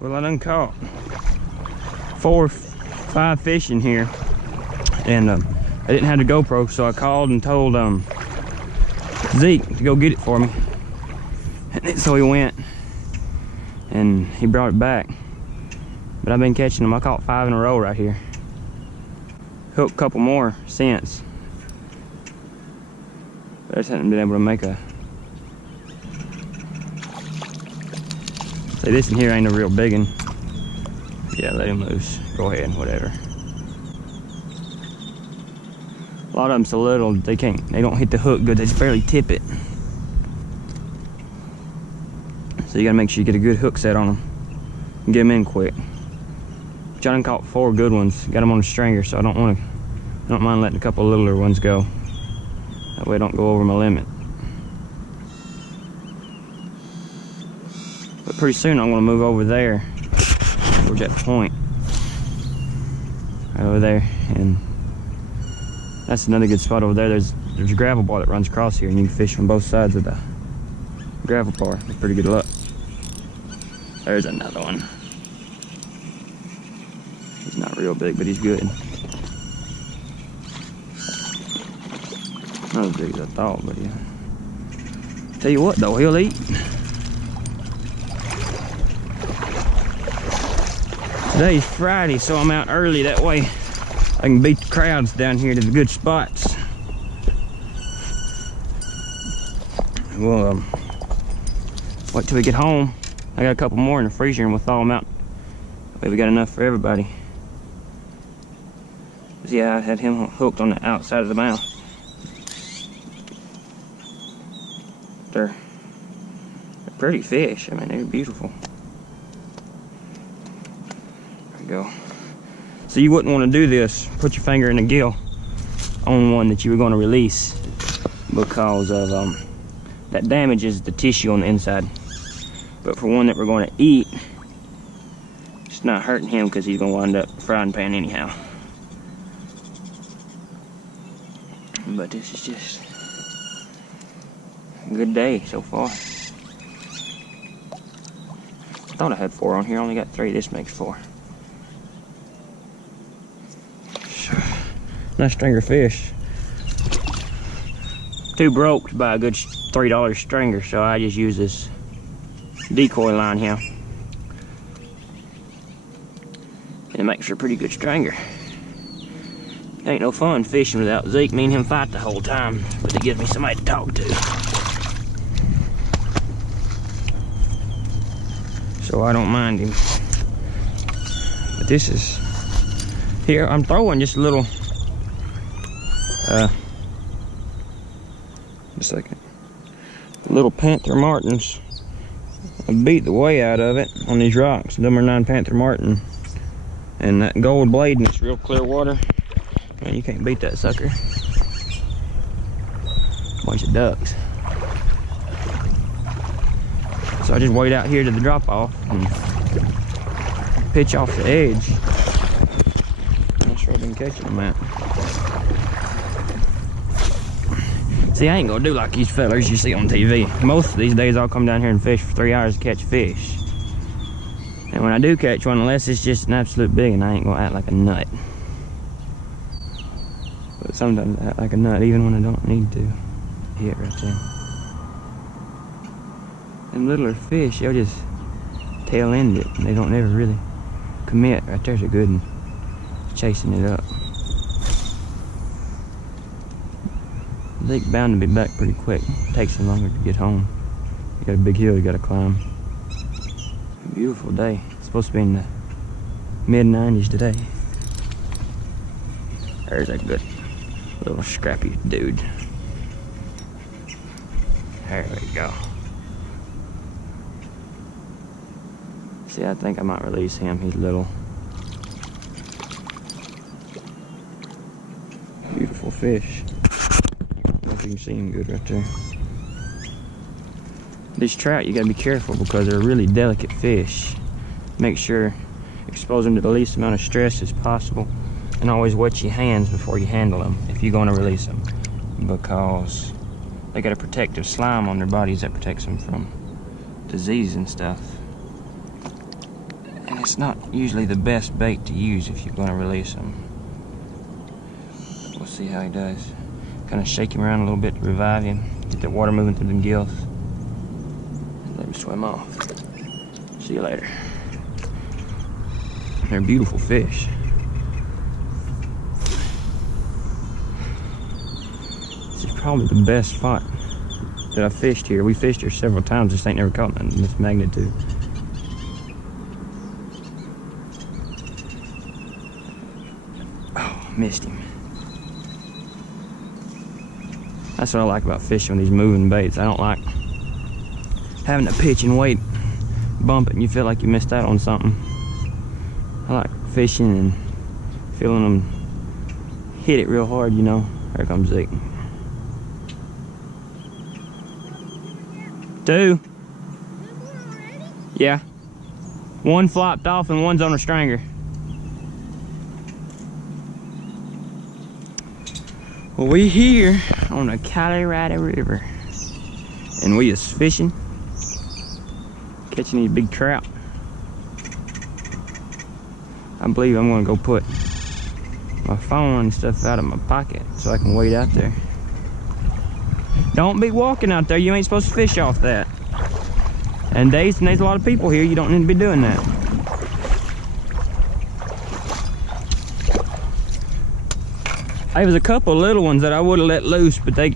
Well, I done caught 4 or 5 fish in here, and I didn't have the GoPro, so I called and told Zeke to go get it for me. And so he went, and he brought it back. But I've been catching them. I caught 5 in a row right here. Hooked a couple more since, but I just haven't been able to make a. See, this in here ain't a real big one. Yeah, let him loose. Go ahead, whatever. A lot of them so little they don't hit the hook good. They just barely tip it. So you gotta make sure you get a good hook set on them and get them in quick. John caught 4 good ones. Got them on a stringer, so I don't mind letting a couple littler ones go. That way I don't go over my limit. But pretty soon I'm gonna move over there, towards that point, right over there, and that's another good spot over there. There's a gravel bar that runs across here, and you can fish from both sides of the gravel bar with pretty good luck. There's another one. He's not real big, but he's good. Not as big as I thought, but yeah. Tell you what though, he'll eat. Today's Friday, so I'm out early. That way I can beat the crowds down here to the good spots. We'll wait till we get home. I got a couple more in the freezer and we'll thaw them out. That way we got enough for everybody. Yeah, I had him hooked on the outside of the mouth. They're pretty fish. I mean, they're beautiful. There we go. So you wouldn't want to do this, put your finger in the gill on one that you were going to release, because of that damages the tissue on the inside. But for one that we're going to eat, it's not hurting him because he's going to wind up frying pan anyhow. But this is just a good day so far. I thought I had 4 on here, I only got 3. This makes 4. Nice stringer fish. Too broke to buy a good $3 stringer, so I just use this decoy line here. And it makes for a pretty good stringer. Ain't no fun fishing without Zeke. Me and him fight the whole time, but it gives me somebody to talk to. So I don't mind him. But this is, here I'm throwing just a little, just a second, little Panther Martins. I beat the way out of it on these rocks. Number 9 Panther Martin. And that gold blade, and it's real clear water. Man, you can't beat that sucker. Bunch of ducks. So I just wait out here to the drop off and pitch off the edge. That's where I've been catching them at. See, I ain't gonna do like these fellers you see on TV. Most of these days I'll come down here and fish for 3 hours to catch fish. And when I do catch one, unless it's just an absolute big one, I ain't gonna act like a nut. But sometimes I act like a nut even when I don't need to. Hit right there. Them littler fish, they'll just tail end it. They don't never really commit. Right there's a good one. Chasing it up. Zeke's bound to be back pretty quick. It takes him longer to get home. You got a big hill you gotta climb. A beautiful day. It's supposed to be in the mid-90s today. There's a good little scrappy dude. There we go. See, I think I might release him. He's little. Beautiful fish. I don't know if you can see him good right there. These trout, you gotta be careful because they're really delicate fish. Make sure expose them to the least amount of stress as possible, and always wet your hands before you handle them if you're going to release them, because they got a protective slime on their bodies that protects them from disease and stuff. It's not usually the best bait to use if you're going to release him. We'll see how he does. Kind of shake him around a little bit to revive him, get the water moving through the gills, and let him swim off. See you later. They're beautiful fish. This is probably the best spot that I've fished here. We fished here several times, just ain't never caught nothing in this magnitude. Oh, missed him. That's what I like about fishing with these moving baits. I don't like having to pitch and wait, bump it, and you feel like you missed out on something. I like fishing and feeling them hit it real hard, you know. Here comes Zeke. 2. Yeah. 1 flopped off and 1's on a stringer. Well, we here on the Colorado River, and we is fishing, catching these big trout. I believe I'm gonna go put my phone and stuff out of my pocket so I can wade out there. Don't be walking out there. You ain't supposed to fish off that. And there's a lot of people here. You don't need to be doing that. There was a couple of little ones that I would have let loose, but I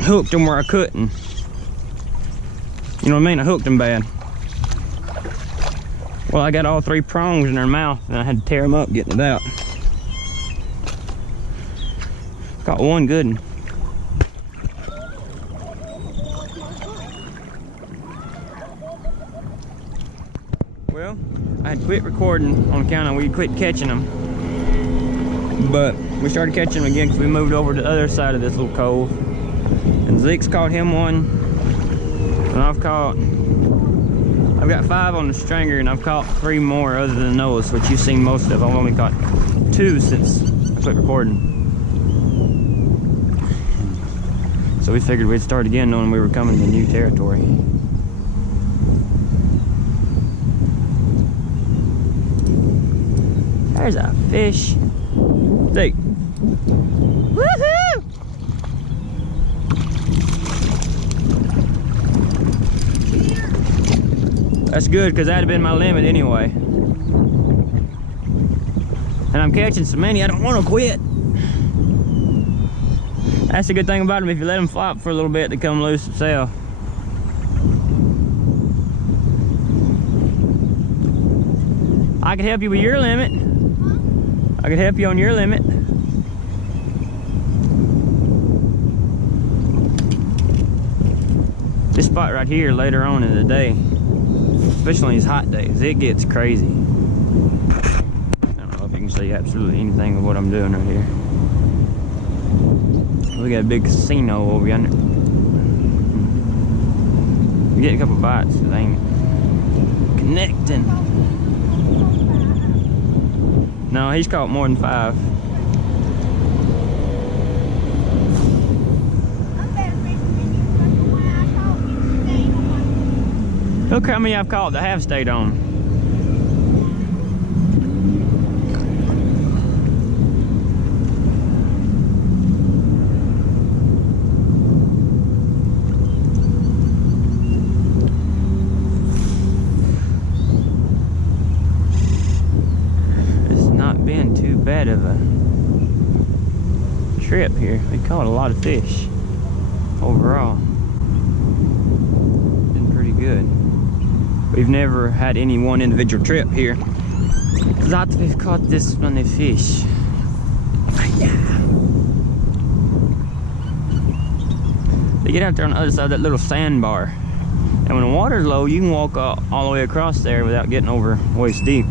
hooked them where I couldn't. You know what I mean? I hooked them bad. Well, I got all 3 prongs in their mouth, and I had to tear them up getting it out. Got one good one. Well, I had quit recording on account of we quit catching them. But we started catching them again because we moved over to the other side of this little cove. And Zeke's caught him one. And I've got 5 on the stringer, and I've caught 3 more other than those, which you've seen most of. I've only caught 2 since I quit recording. So we figured we'd start again knowing we were coming to new territory. There's a fish. Zeke. Woohoo! That's good, because that'd have been my limit anyway. And I'm catching so many, I don't want to quit. That's the good thing about them. If you let them flop for a little bit, they come loose themselves. I could help you with your limit. I could help you on your limit. This spot right here later on in the day, especially on these hot days, it gets crazy. I don't know if you can see absolutely anything of what I'm doing right here. We got a big casino over yonder. We're getting a couple bites, it ain't connecting. No, he's caught more than 5. Look how many I've caught that have stayed on. Been too bad of a trip here. We caught a lot of fish overall. Been pretty good. We've never had any one individual trip here. That we've caught this many fish. They get out there on the other side of that little sandbar, and when the water's low, you can walk all the way across there without getting over waist deep,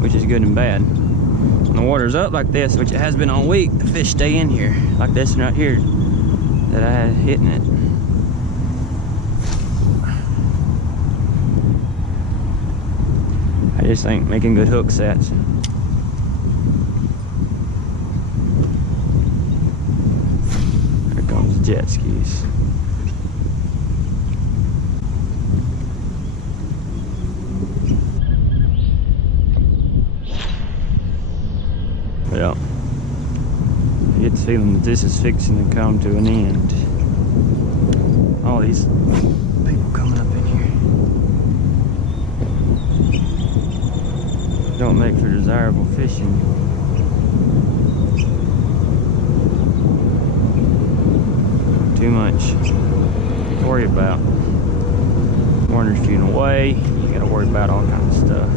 which is good and bad. When the water's up like this, which it has been all week, the fish stay in here, like this one right here that I had hitting it. I just ain't making good hook sets. Here comes the jet skis. feeling that this is fixing to come to an end. All these people coming up in here don't make for desirable fishing. Too much to worry about. Warner's feeding away. You gotta worry about all kinds of stuff.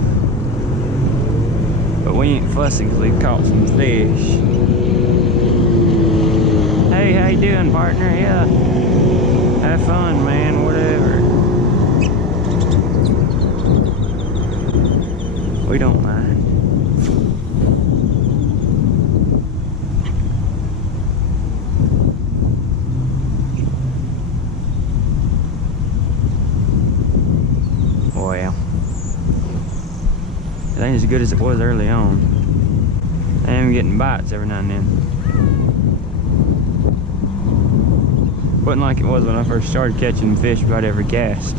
But we ain't fussing because we caught some fish. Hey, how you doing, partner? Yeah. Have fun, man. Whatever. We don't mind. Well, it ain't as good as it was early on. I am getting bites every now and then. Wasn't like it was when I first started catching fish about every cast.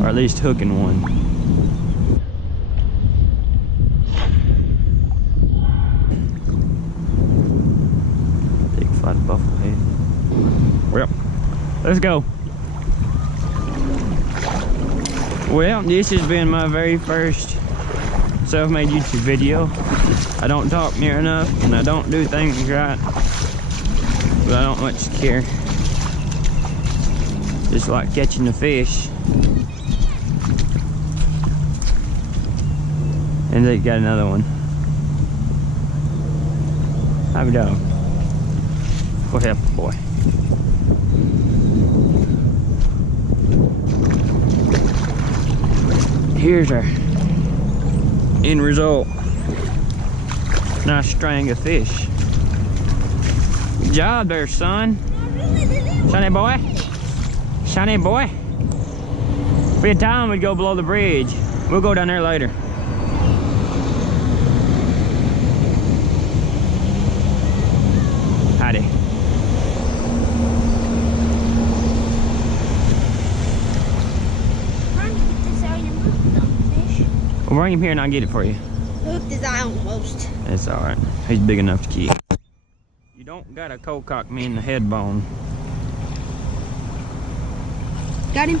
Or at least hooking one. Big flat bufflehead. Well, let's go. Well, this has been my very first self-made YouTube video. I don't talk near enough and I don't do things right, but I don't much care. Just like catching the fish. And they got another one. Have a dog. Go help the boy. Here's our end result. Nice string of fish. Good job there, son. Shiny boy. Shiny boy. If we had time, we'd go below the bridge. We'll go down there later. Howdy. Well, bring him here and I'll get it for you. Hooked his eye almost. It's alright. He's big enough to keep. You don't gotta cold cock me in the head bone. Got him?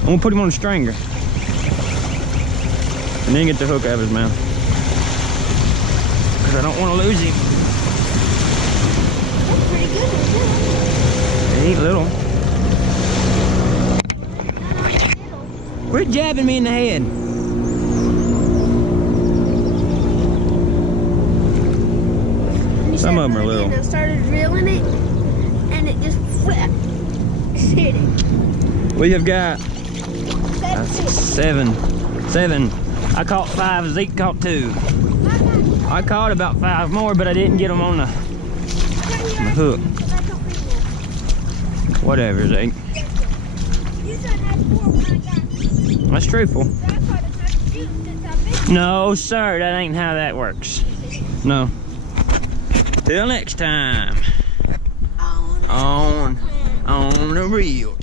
I'm gonna put him on a stringer. And then get the hook out of his mouth. Because I don't want to lose him. That's pretty good, isn't it? He ain't little. Quit jabbing me in the head. Some of them are little. I started reeling it, and it just flipped. Hit it. We have got 7 fish. Seven. I caught 5, Zeke caught 2. I caught about 5 more, but I didn't get them on the hook. Whatever, Zeke. You said I had 4 when I got you. That's truthful. So I caught a touch of you since I've been. No, sir, that ain't how that works. No. Till next time. On the reel.